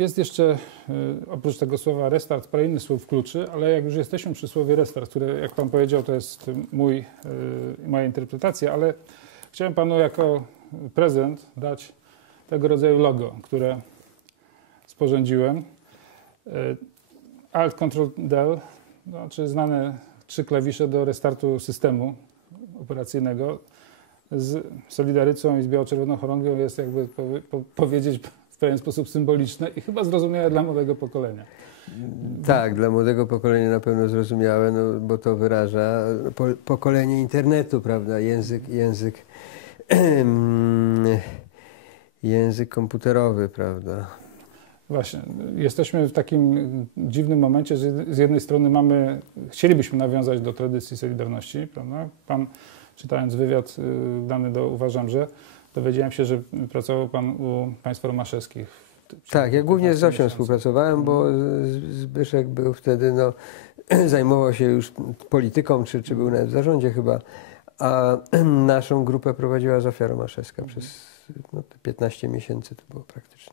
jest jeszcze y, oprócz tego słowa restart parę innych słów kluczy, ale jak już jesteśmy przy słowie restart, które jak Pan powiedział, to jest mój, y, moja interpretacja, ale chciałem Panu jako prezent dać tego rodzaju logo, które sporządziłem. Y, Alt Control Del, znaczy znane trzy klawisze do restartu systemu operacyjnego z Solidarycą i z Biało-Czerwoną jest jakby po, powiedzieć pewien sposób symboliczne i chyba zrozumiałe dla młodego pokolenia. Tak, dla młodego pokolenia na pewno zrozumiałe, no, bo to wyraża po, pokolenie internetu, prawda? Język, język, język komputerowy, prawda? Właśnie, jesteśmy w takim dziwnym momencie, że z jednej strony mamy, chcielibyśmy nawiązać do tradycji Solidarności, prawda? Pan czytając wywiad y, dany do Uważam, że dowiedziałem się, że pracował Pan u państw romaszewskich. Tak, ja głównie z Zosią współpracowałem, bo Zbyszek był wtedy, no, zajmował się już polityką, czy, czy był nawet w zarządzie chyba, a naszą grupę prowadziła Zofia Romaszewska przez no, 15 miesięcy to było praktycznie.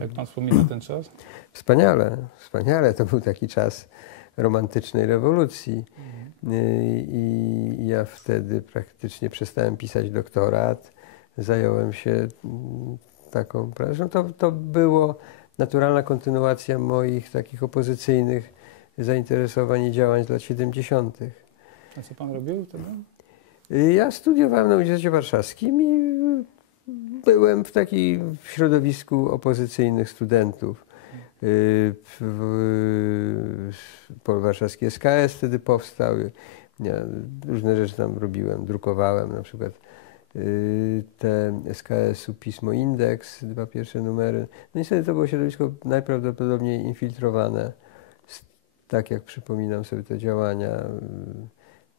Jak Pan wspomina ten czas? Wspaniale, wspaniale. To był taki czas romantycznej rewolucji. I ja wtedy praktycznie przestałem pisać doktorat, zająłem się mm, taką pracą. To, to było naturalna kontynuacja moich takich opozycyjnych zainteresowań i działań z lat 70. A co pan robił wtedy? Ja studiowałem na Uniwersytecie Warszawskim i byłem w takim środowisku opozycyjnych studentów. Y, Warszawski SKS wtedy powstał. Ja różne rzeczy tam robiłem, drukowałem na przykład y, te SKS-u Pismo Indeks, dwa pierwsze numery. No niestety to było środowisko najprawdopodobniej infiltrowane, tak jak przypominam sobie te działania.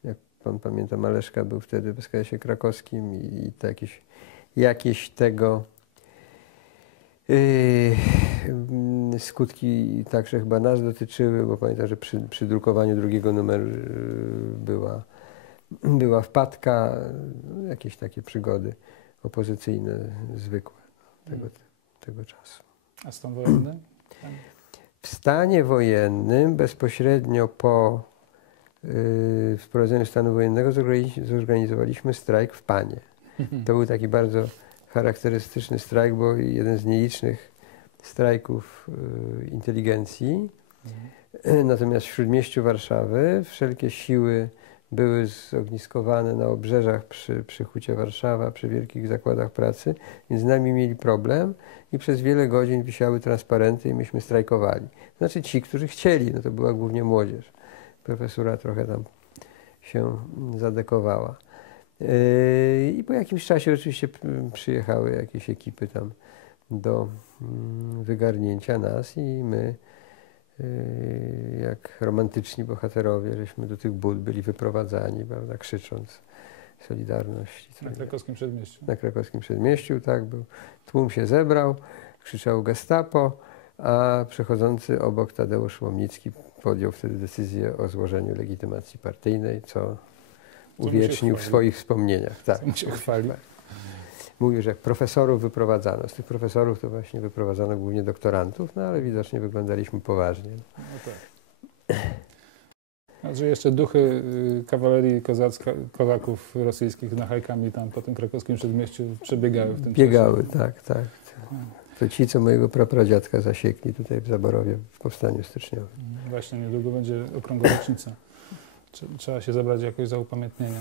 Jak pan pamięta, Maleszka był wtedy w SKS-ie krakowskim i, i to jakieś, jakieś tego Yy, skutki także chyba nas dotyczyły, bo pamiętam, że przy, przy drukowaniu drugiego numeru yy, była, była wpadka, no, jakieś takie przygody opozycyjne zwykłe tego, tego czasu. A stan wojenny? W stanie wojennym bezpośrednio po yy, wprowadzeniu stanu wojennego zorganizowaliśmy strajk w Panie. To był taki bardzo charakterystyczny strajk, bo jeden z nielicznych strajków y, inteligencji. Mhm. Natomiast w śródmieściu Warszawy wszelkie siły były zogniskowane na obrzeżach przy, przy Hucie Warszawa, przy wielkich zakładach pracy, więc z nami mieli problem i przez wiele godzin wisiały transparenty i myśmy strajkowali. Znaczy ci, którzy chcieli, no to była głównie młodzież. Profesura trochę tam się zadekowała. Yy, I po jakimś czasie oczywiście przyjechały jakieś ekipy tam do mm, wygarnięcia nas i my, jak romantyczni bohaterowie, żeśmy do tych bud byli wyprowadzani, prawda, krzycząc Solidarność. Na krakowskim przedmieściu. Na krakowskim przedmieściu, tak, był. Tłum się zebrał, krzyczał gestapo, a przechodzący obok Tadeusz Łomnicki podjął wtedy decyzję o złożeniu legitymacji partyjnej, co uwiecznił w swoich wspomnieniach. Tak. Co się chwali. Mówił, że jak profesorów wyprowadzano. Z tych profesorów to właśnie wyprowadzano głównie doktorantów, no ale widocznie wyglądaliśmy poważnie. No tak. Znaczy jeszcze duchy y, kawalerii kozacka, kozaków rosyjskich na hajkami tam po tym krakowskim przedmieściu przebiegały w tym Biegały, czasie. tak, tak. To ci, co mojego prapradziadka zasiekli tutaj w Zaborowie w Powstaniu Styczniowym. Właśnie, niedługo będzie okrągła rocznica. Trzeba się zabrać jakoś za upamiętnienie.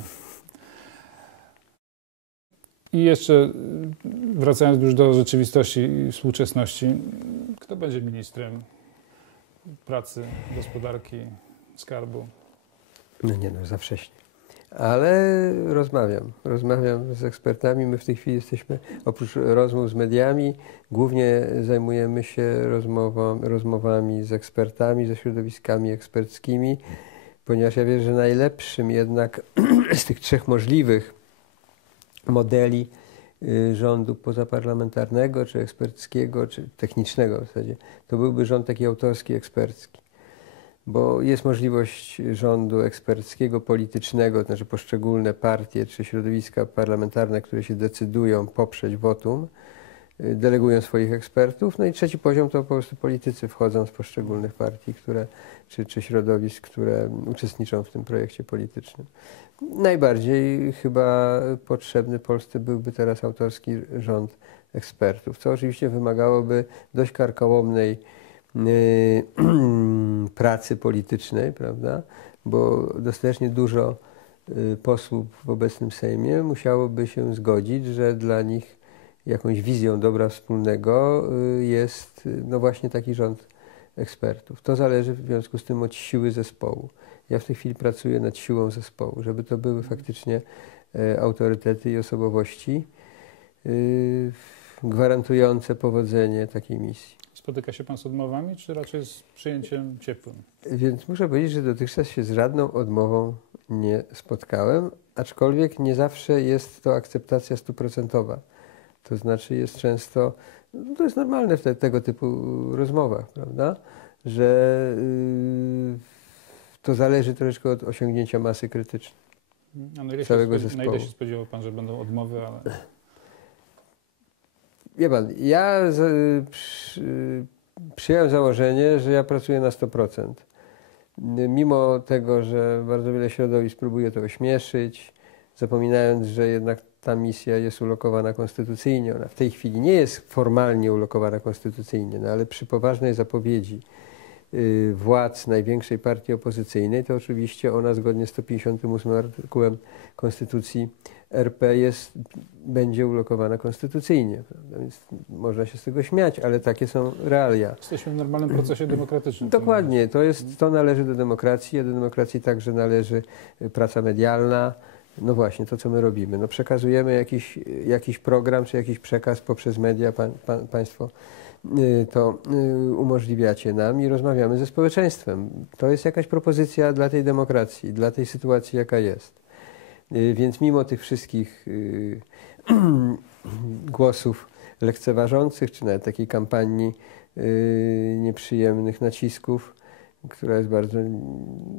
I jeszcze y, wracając już do rzeczywistości i współczesności, kto będzie ministrem pracy, gospodarki, skarbu? No nie no, za wcześnie. Ale rozmawiam, rozmawiam z ekspertami. My w tej chwili jesteśmy, oprócz rozmów z mediami, głównie zajmujemy się rozmową, rozmowami z ekspertami, ze środowiskami eksperckimi ponieważ ja wiem, że najlepszym jednak z tych trzech możliwych modeli y, rządu pozaparlamentarnego, czy eksperckiego, czy technicznego w zasadzie, to byłby rząd taki autorski, ekspercki. Bo jest możliwość rządu eksperckiego, politycznego, to znaczy poszczególne partie czy środowiska parlamentarne, które się decydują poprzeć wotum, delegują swoich ekspertów. No i trzeci poziom to po prostu politycy wchodzą z poszczególnych partii, które, czy, czy środowisk, które uczestniczą w tym projekcie politycznym. Najbardziej chyba potrzebny Polsce byłby teraz autorski rząd ekspertów, co oczywiście wymagałoby dość karkołomnej yy, pracy politycznej, prawda? Bo dostatecznie dużo y, posłów w obecnym Sejmie musiałoby się zgodzić, że dla nich jakąś wizją dobra wspólnego y, jest y, no właśnie taki rząd ekspertów. To zależy w związku z tym od siły zespołu. Ja w tej chwili pracuję nad siłą zespołu, żeby to były faktycznie e, autorytety i osobowości gwarantujące powodzenie takiej misji. Spotyka się Pan z odmowami, czy raczej z przyjęciem ciepłym? Więc muszę powiedzieć, że dotychczas się z żadną odmową nie spotkałem, aczkolwiek nie zawsze jest to akceptacja stuprocentowa. To znaczy jest często, no to jest normalne w te, tego typu rozmowach, prawda, że yy, to zależy troszeczkę od osiągnięcia masy krytycznej. A na ile, całego się, zespołu. na ile się spodziewał Pan, że będą odmowy, ale... Wie pan, ja z, przy, przyjąłem założenie, że ja pracuję na 100%. Mimo tego, że bardzo wiele środowisk próbuje to ośmieszyć, zapominając, że jednak ta misja jest ulokowana konstytucyjnie. Ona w tej chwili nie jest formalnie ulokowana konstytucyjnie, no ale przy poważnej zapowiedzi y, władz największej partii opozycyjnej, to oczywiście ona zgodnie z 158 artykułem Konstytucji RP jest, będzie ulokowana konstytucyjnie. Prawda? Więc można się z tego śmiać, ale takie są realia. Jesteśmy w normalnym procesie demokratycznym. Dokładnie, to, jest, to należy do demokracji, a do demokracji także należy y, praca medialna. No właśnie, to co my robimy. No przekazujemy jakiś, jakiś program czy jakiś przekaz poprzez media, pa, pa, Państwo y, to y, umożliwiacie nam i rozmawiamy ze społeczeństwem. To jest jakaś propozycja dla tej demokracji, dla tej sytuacji, jaka jest. Y, więc mimo tych wszystkich głosów lekceważących, czy nawet takiej kampanii nieprzyjemnych nacisków, która jest bardzo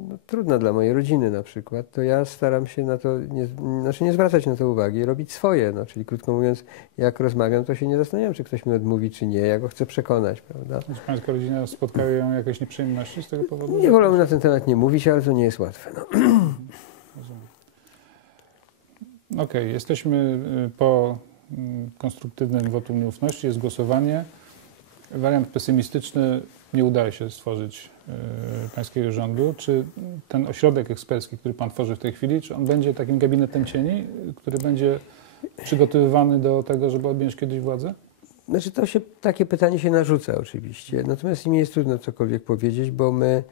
no, trudna dla mojej rodziny na przykład, to ja staram się na to, nie, znaczy nie zwracać na to uwagi, robić swoje. No, czyli krótko mówiąc, jak rozmawiam, to się nie zastanawiam, czy ktoś mi odmówi, czy nie. Ja go chcę przekonać, prawda? Czy pańska rodzina spotkały ją jakieś nieprzyjemności z tego powodu? Nie wolę na ten temat nie mówić, ale to nie jest łatwe. No. Okej, okay, jesteśmy y, po mm, konstruktywnym wotum nieufności, jest głosowanie. Wariant pesymistyczny, nie udaje się stworzyć y, pańskiego rządu. Czy ten ośrodek ekspercki, który pan tworzy w tej chwili, czy on będzie takim gabinetem cieni, który będzie przygotowywany do tego, żeby odjąć kiedyś władzę? Znaczy to się, takie pytanie się narzuca oczywiście, natomiast mi jest trudno cokolwiek powiedzieć, bo my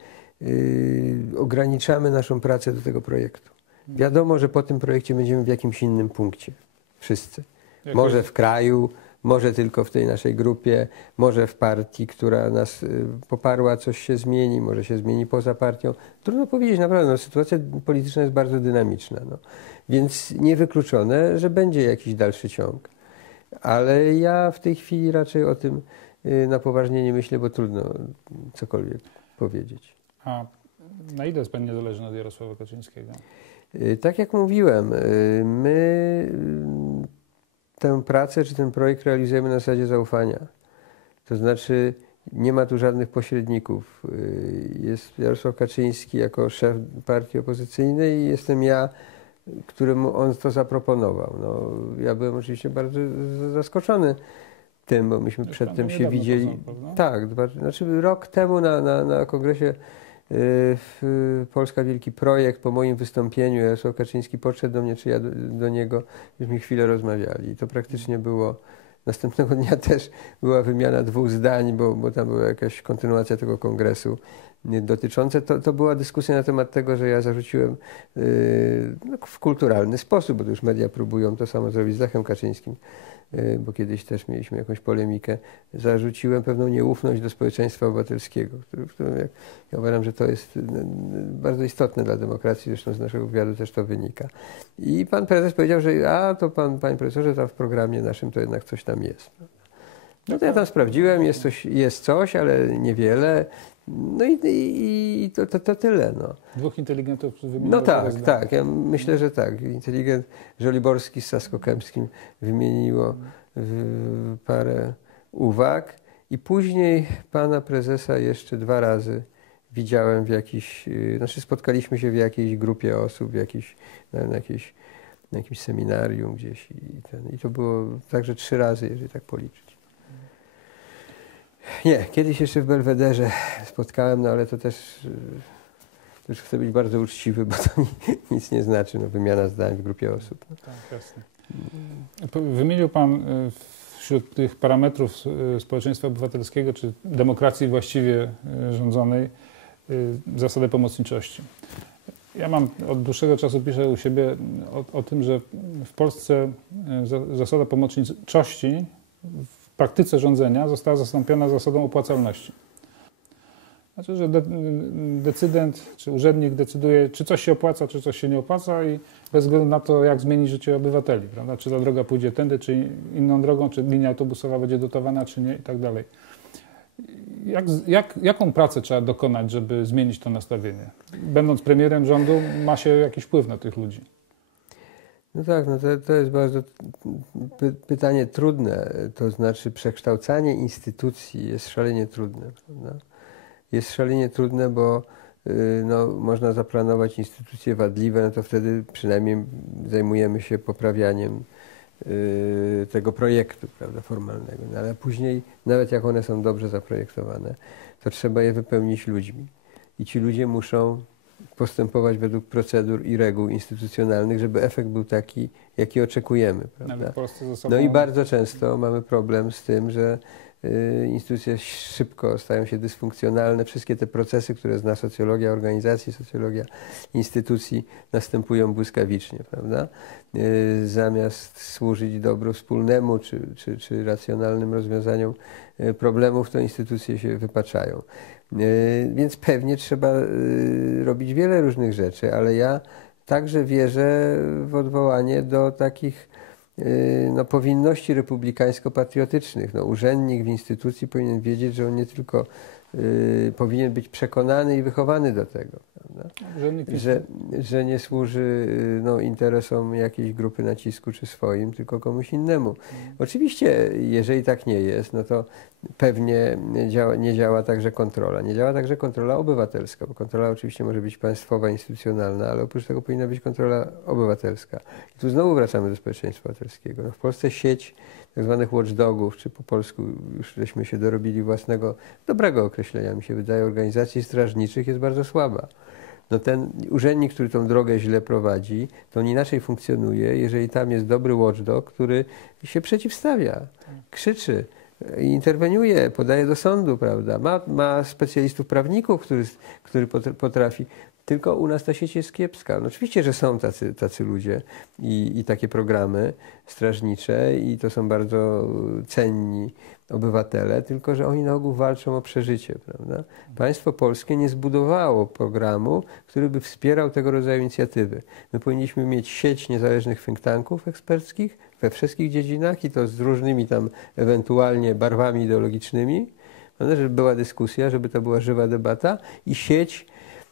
yy, ograniczamy naszą pracę do tego projektu. Wiadomo, że po tym projekcie będziemy w jakimś innym punkcie. Wszyscy. Może w kraju, może tylko w tej naszej grupie, może w partii, która nas y, poparła, coś się zmieni, może się zmieni poza partią. Trudno powiedzieć, naprawdę, no, sytuacja polityczna jest bardzo dynamiczna. No. Więc niewykluczone, że będzie jakiś dalszy ciąg. Ale ja w tej chwili raczej o tym y, na poważnie nie myślę, bo trudno cokolwiek powiedzieć. A na ile jest Pan niezależny od Jarosława Kaczyńskiego? Y, tak jak mówiłem, my tę pracę czy ten projekt realizujemy na zasadzie zaufania. To znaczy nie ma tu żadnych pośredników. Jest Jarosław Kaczyński jako szef partii opozycyjnej i jestem ja, któremu on to zaproponował. No, ja byłem oczywiście bardzo zaskoczony tym, bo myśmy przedtem się widzieli. Poznał, tak, znaczy rok temu na, na, na kongresie Polska Wielki Projekt, po moim wystąpieniu Jarosław Kaczyński podszedł do mnie, czy ja do, do niego, żeśmy chwilę rozmawiali. I to praktycznie było, następnego dnia też była wymiana dwóch zdań, bo, bo tam była jakaś kontynuacja tego kongresu dotyczące, to, to była dyskusja na temat tego, że ja zarzuciłem yy, no, w kulturalny sposób, bo to już media próbują to samo zrobić z Lechem Kaczyńskim, Y, bo kiedyś też mieliśmy jakąś polemikę, zarzuciłem pewną nieufność do społeczeństwa obywatelskiego, w którym jak, ja uważam, że to jest y, y, bardzo istotne dla demokracji, zresztą z naszego wywiadu też to wynika. I pan prezes powiedział, że a to pan, panie profesorze, tam w programie naszym to jednak coś tam jest. No to ja tam sprawdziłem, jest coś, jest coś ale niewiele. No i, i, i to, to, to, tyle. No. Dwóch inteligentów wymieniło No tak, tak. Ja myślę, że tak. Inteligent Żoliborski z Saskokemskim wymieniło parę uwag i później pana prezesa jeszcze dwa razy widziałem w jakiejś, znaczy spotkaliśmy się w jakiejś grupie osób, w jakiejś, na, na, jakiejś, na jakimś seminarium gdzieś i, ten, i to było także trzy razy, jeżeli tak policzyć. Nie, kiedyś jeszcze w Belwederze spotkałem, no ale to też, to już chcę być bardzo uczciwy, bo to nic nie znaczy, no, wymiana zdań w grupie osób. No. Tak, jasne. Wymienił Pan y, wśród tych parametrów y, społeczeństwa obywatelskiego, czy demokracji właściwie y, rządzonej, zasadę pomocniczości. Ja mam od dłuższego czasu piszę u siebie o, o tym, że w Polsce zasada pomocniczości praktyce rządzenia została zastąpiona zasadą opłacalności. Znaczy, że de decydent czy urzędnik decyduje, czy coś się opłaca, czy coś się nie opłaca i bez względu na to, jak zmieni życie obywateli, prawda? Czy ta droga pójdzie tędy, czy inną drogą, czy linia autobusowa będzie dotowana, czy nie i tak dalej. Jak, jak, jaką pracę trzeba dokonać, żeby zmienić to nastawienie? Będąc premierem rządu, ma się jakiś wpływ na tych ludzi. No tak, no to, to jest bardzo py, pytanie trudne. To znaczy, przekształcanie instytucji jest szalenie trudne. Prawda? Jest szalenie trudne, bo y, no, można zaplanować instytucje wadliwe, no to wtedy przynajmniej zajmujemy się poprawianiem y, tego projektu prawda, formalnego. No, ale później, nawet jak one są dobrze zaprojektowane, to trzeba je wypełnić ludźmi. I ci ludzie muszą postępować według procedur i reguł instytucjonalnych, żeby efekt był taki, jaki oczekujemy. Prawda? No i bardzo często mamy problem z tym, że y, instytucje szybko stają się dysfunkcjonalne. Wszystkie te procesy, które zna socjologia organizacji, socjologia instytucji, następują błyskawicznie, prawda? Y, zamiast służyć dobru wspólnemu czy, czy, czy racjonalnym rozwiązaniom y, problemów, to instytucje się wypaczają. E, więc pewnie trzeba e, robić wiele różnych rzeczy, ale ja także wierzę w odwołanie do takich e, no, powinności republikańsko-patriotycznych. No, urzędnik w instytucji powinien wiedzieć, że on nie tylko y, powinien być przekonany i wychowany do tego, że, że nie służy y, no, interesom jakiejś grupy nacisku czy swoim, tylko komuś innemu. Mhm. Oczywiście, jeżeli tak nie jest, no to pewnie nie działa, nie działa także kontrola. Nie działa także kontrola obywatelska, bo kontrola oczywiście może być państwowa, instytucjonalna, ale oprócz tego powinna być kontrola obywatelska. I tu znowu wracamy do społeczeństwa obywatelskiego. No, w Polsce sieć tak zwanych watchdogów, czy po polsku już żeśmy się dorobili własnego, dobrego określenia, mi się wydaje, organizacji strażniczych jest bardzo słaba. No ten urzędnik, który tą drogę źle prowadzi, to on inaczej funkcjonuje, jeżeli tam jest dobry watchdog, który się przeciwstawia, krzyczy, interweniuje, podaje do sądu, prawda? Ma, ma specjalistów prawników, który, który potrafi. Tylko u nas ta sieć jest kiepska. No oczywiście, że są tacy, tacy ludzie i, i takie programy strażnicze i to są bardzo cenni obywatele, tylko że oni na ogół walczą o przeżycie. Prawda? Państwo polskie nie zbudowało programu, który by wspierał tego rodzaju inicjatywy. My powinniśmy mieć sieć niezależnych think tanków eksperckich we wszystkich dziedzinach i to z różnymi tam ewentualnie barwami ideologicznymi, żeby była dyskusja, żeby to była żywa debata i sieć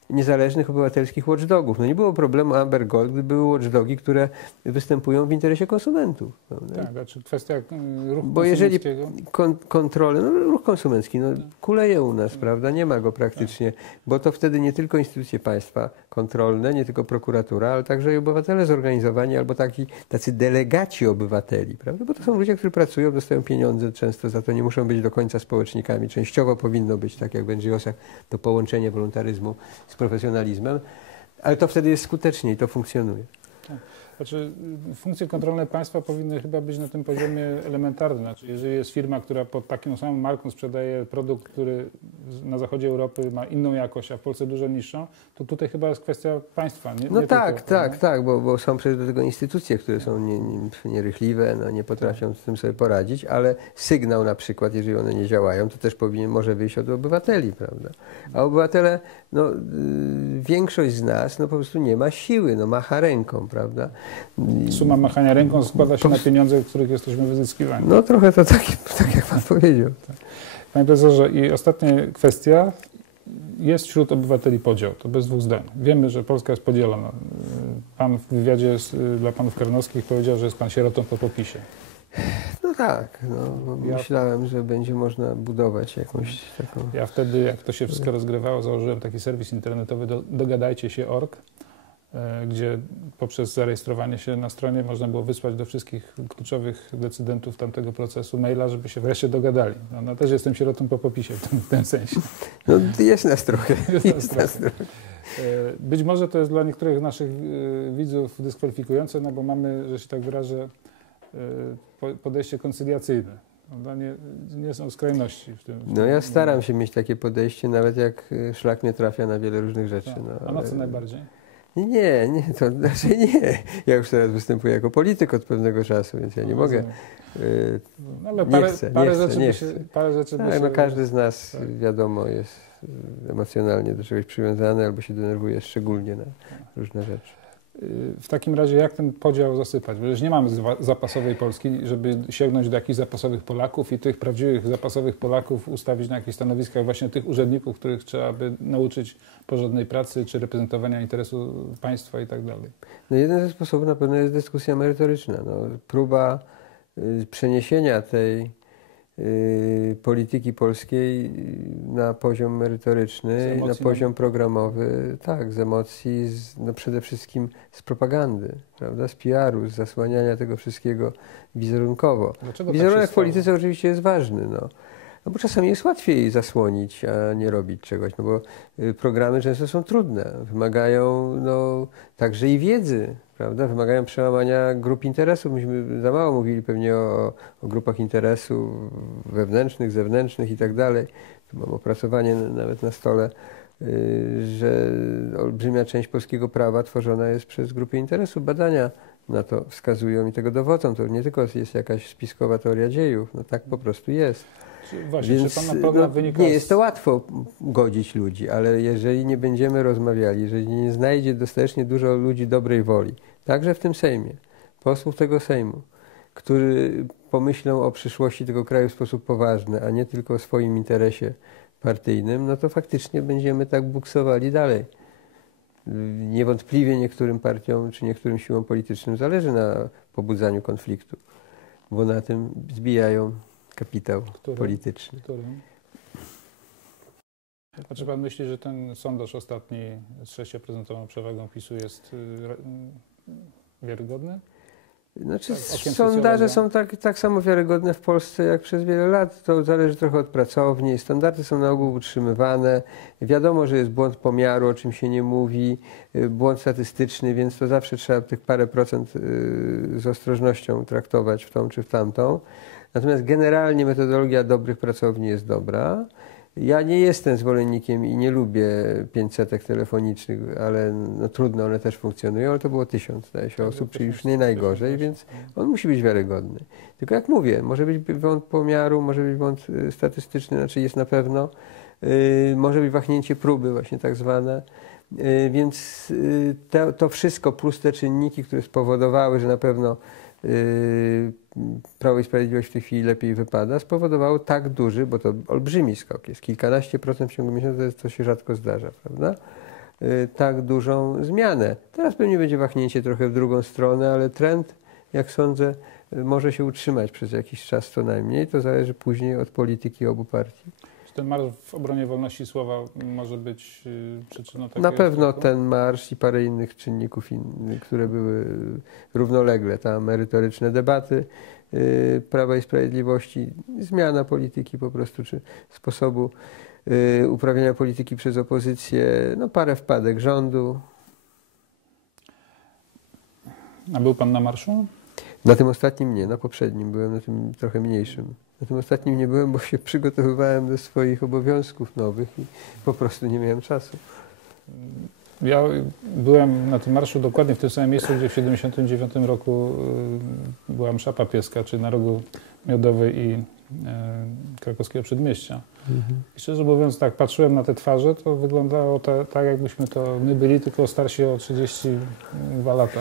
niezależnych obywatelskich watchdogów. No nie było problemu Amber Gold, gdy były watchdogi, które występują w interesie konsumentów. Prawda? Tak, znaczy kwestia mm, ruchu Bo jeżeli kon kontrolę, no ruch konsumencki, no kuleje u nas, prawda, nie ma go praktycznie, bo to wtedy nie tylko instytucje państwa kontrolne, nie tylko prokuratura, ale także i obywatele zorganizowani albo taki, tacy delegaci obywateli, prawda, bo to są ludzie, którzy pracują, dostają pieniądze często za to, nie muszą być do końca społecznikami, częściowo powinno być, tak jak w NGO-sach, to połączenie wolontaryzmu z profesjonalizmem, ale to wtedy jest skutecznie i to funkcjonuje. Tak. Znaczy, funkcje kontrolne państwa powinny chyba być na tym poziomie elementarnym. Znaczy, jeżeli jest firma, która pod taką samą marką sprzedaje produkt, który na zachodzie Europy ma inną jakość, a w Polsce dużo niższą, to tutaj chyba jest kwestia państwa. Nie, no nie tak, tylko, tak, tak, bo, bo są przecież do tego instytucje, które są nie, nie, nierychliwe, no, nie potrafią z tym sobie poradzić, ale sygnał na przykład, jeżeli one nie działają, to też powinien, może wyjść od obywateli, prawda? A obywatele, no, y, większość z nas no, po prostu nie ma siły, no, macha ręką, prawda? Suma machania ręką składa się na pieniądze, których jesteśmy wyzyskiwani. No trochę to tak, tak jak Pan powiedział. Panie profesorze, i ostatnia kwestia. Jest wśród obywateli podział, to bez dwóch zdań. Wiemy, że Polska jest podzielona. Pan w wywiadzie dla panów Karnowskich powiedział, że jest pan sierotą po popisie. No, tak, no, Ja- myślałem, że będzie można budować jakąś taką... Ja wtedy, jak to się wszystko rozgrywało, założyłem taki serwis internetowy do, dogadajcie się org, e, gdzie poprzez zarejestrowanie się na stronie można było wysłać do wszystkich kluczowych decydentów tamtego procesu maila, żeby się wreszcie dogadali. No, no też jestem sierotą po popisie w tym, w tym sensie. No jest nas trochę, Jest jest, nas trochę. E, Być może to jest dla niektórych naszych e, widzów dyskwalifikujące, no bo mamy, że się tak wyrażę, e, po- podejście koncyliacyjne. No, nie, nie są skrajności w tym. No ja staram się mieć takie podejście, nawet jak szlak mnie trafia na wiele różnych rzeczy. Tak. No, A na co najbardziej? Nie, nie, to znaczy nie. Ja już teraz występuję jako polityk od pewnego czasu, więc ja nie No, mogę. rozumiem. y, No, ale Nie parę, chcę, parę nie chcę, rzeczy nie by się, chcę. parę rzeczy Tak, się, no każdy z nas tak. wiadomo jest y, emocjonalnie do czegoś przywiązany albo się denerwuje szczególnie na różne rzeczy. Y, W takim razie jak ten podział zasypać? Już nie mamy zapasowej Polski, żeby sięgnąć do jakichś zapasowych Polaków i tych prawdziwych zapasowych Polaków ustawić na jakichś stanowiskach właśnie tych urzędników, których trzeba by nauczyć porządnej pracy czy reprezentowania interesu państwa i tak dalej. No jeden ze sposobów na pewno jest dyskusja merytoryczna. No, próba y, przeniesienia tej polityki polskiej y, na poziom merytoryczny, na poziom programowy, tak, z emocji, z, no przede wszystkim z propagandy, prawda, z PR-u, z zasłaniania tego wszystkiego wizerunkowo. Dlaczego Wizerunek tak w polityce oczywiście jest ważny, no. No bo czasami jest łatwiej zasłonić, a nie robić czegoś, no bo y, programy często są trudne, wymagają no, także i wiedzy, prawda? Wymagają przełamania grup interesów. Myśmy za mało mówili pewnie o, o grupach interesu wewnętrznych, zewnętrznych i tak dalej. Tu mam opracowanie nawet na stole, y, że olbrzymia część polskiego prawa tworzona jest przez grupy interesu. Badania na to wskazują i tego dowodzą. To nie tylko jest jakaś spiskowa teoria dziejów, no tak po prostu jest. Właśnie, Więc czy no, wynika nie z- jest to łatwo godzić ludzi, ale jeżeli nie będziemy rozmawiali, jeżeli nie znajdzie dostatecznie dużo ludzi dobrej woli, także w tym Sejmie, posłów tego Sejmu, którzy pomyślą o przyszłości tego kraju w sposób poważny, a nie tylko o swoim interesie partyjnym, no to faktycznie będziemy tak buksowali dalej. Niewątpliwie niektórym partiom czy niektórym siłom politycznym zależy na pobudzaniu konfliktu, bo na tym zbijają kapitał Który? polityczny. Którym? A czy pan myśli, że ten sondaż ostatni z sześcioprocentową przewagą PiSu jest y, y, wiarygodny? Znaczy, Tak, sondaże są tak, tak samo wiarygodne w Polsce jak przez wiele lat. To zależy trochę od pracowni. Standardy są na ogół utrzymywane. Wiadomo, że jest błąd pomiaru, o czym się nie mówi, y, błąd statystyczny, więc to zawsze trzeba tych parę procent y, z ostrożnością traktować w tą czy w tamtą. Natomiast generalnie metodologia dobrych pracowni jest dobra. Ja nie jestem zwolennikiem i nie lubię 500 telefonicznych, ale no, trudno, one też funkcjonują, ale to było tysiąc, zdaje się, Tak, osób, czyli już nie najgorzej, więc osób. on musi być wiarygodny. Tylko jak mówię, może być błąd pomiaru, może być błąd y, statystyczny, znaczy jest na pewno, y, może być wahnięcie próby właśnie tak zwane. Y, Więc y, to, to wszystko plus te czynniki, które spowodowały, że na pewno Prawo i Sprawiedliwość w tej chwili lepiej wypada, spowodowało tak duży, bo to olbrzymi skok jest, kilkanaście procent w ciągu miesiąca, to, jest, to się rzadko zdarza, prawda? Y, Tak dużą zmianę. Teraz pewnie będzie wahnięcie trochę w drugą stronę, ale trend, jak sądzę, y, może się utrzymać przez jakiś czas co najmniej. To zależy później od polityki obu partii. Ten marsz w obronie wolności słowa może być y, przyczyną takiego Na pewno ten marsz i parę innych czynników, które były równolegle, tam merytoryczne debaty y, Prawa i Sprawiedliwości, zmiana polityki po prostu, czy sposobu y, uprawiania polityki przez opozycję, no parę wpadek rządu. A był pan na marszu? Na tym ostatnim nie, na poprzednim byłem, na tym trochę mniejszym. Na tym ostatnim nie byłem, bo się przygotowywałem do swoich obowiązków nowych i po prostu nie miałem czasu. Ja byłem na tym marszu dokładnie w tym samym miejscu, gdzie w 1979 roku y, była msza papieska, czyli na rogu Miodowej i y, krakowskiego przedmieścia. I szczerze mówiąc, tak, patrzyłem na te twarze, to wyglądało to, tak, jakbyśmy to my byli, tylko starsi o 32 lata.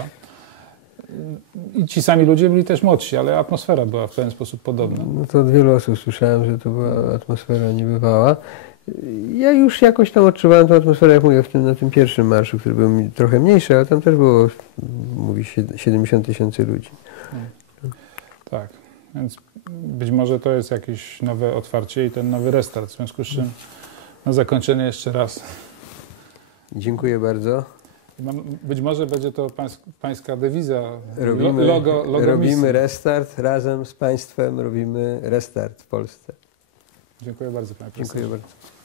I ci sami ludzie byli też młodsi, ale atmosfera była w ten sposób podobna. No to od wielu osób słyszałem, że to była atmosfera niebywała. Ja już jakoś tam odczuwałem tę atmosferę, jak mówię, w tym, na tym pierwszym marszu, który był mi trochę mniejszy, ale tam też było, mówi się, 70 tysięcy ludzi. Tak. Więc być może to jest jakieś nowe otwarcie i ten nowy restart. W związku z czym na zakończenie jeszcze raz. Dziękuję bardzo. Być może będzie to pańs, pańska dewiza. Robimy, logo, logo robimy misji. restart razem z Państwem, robimy restart w Polsce. Dziękuję bardzo, panie Dziękuję profesorze. bardzo.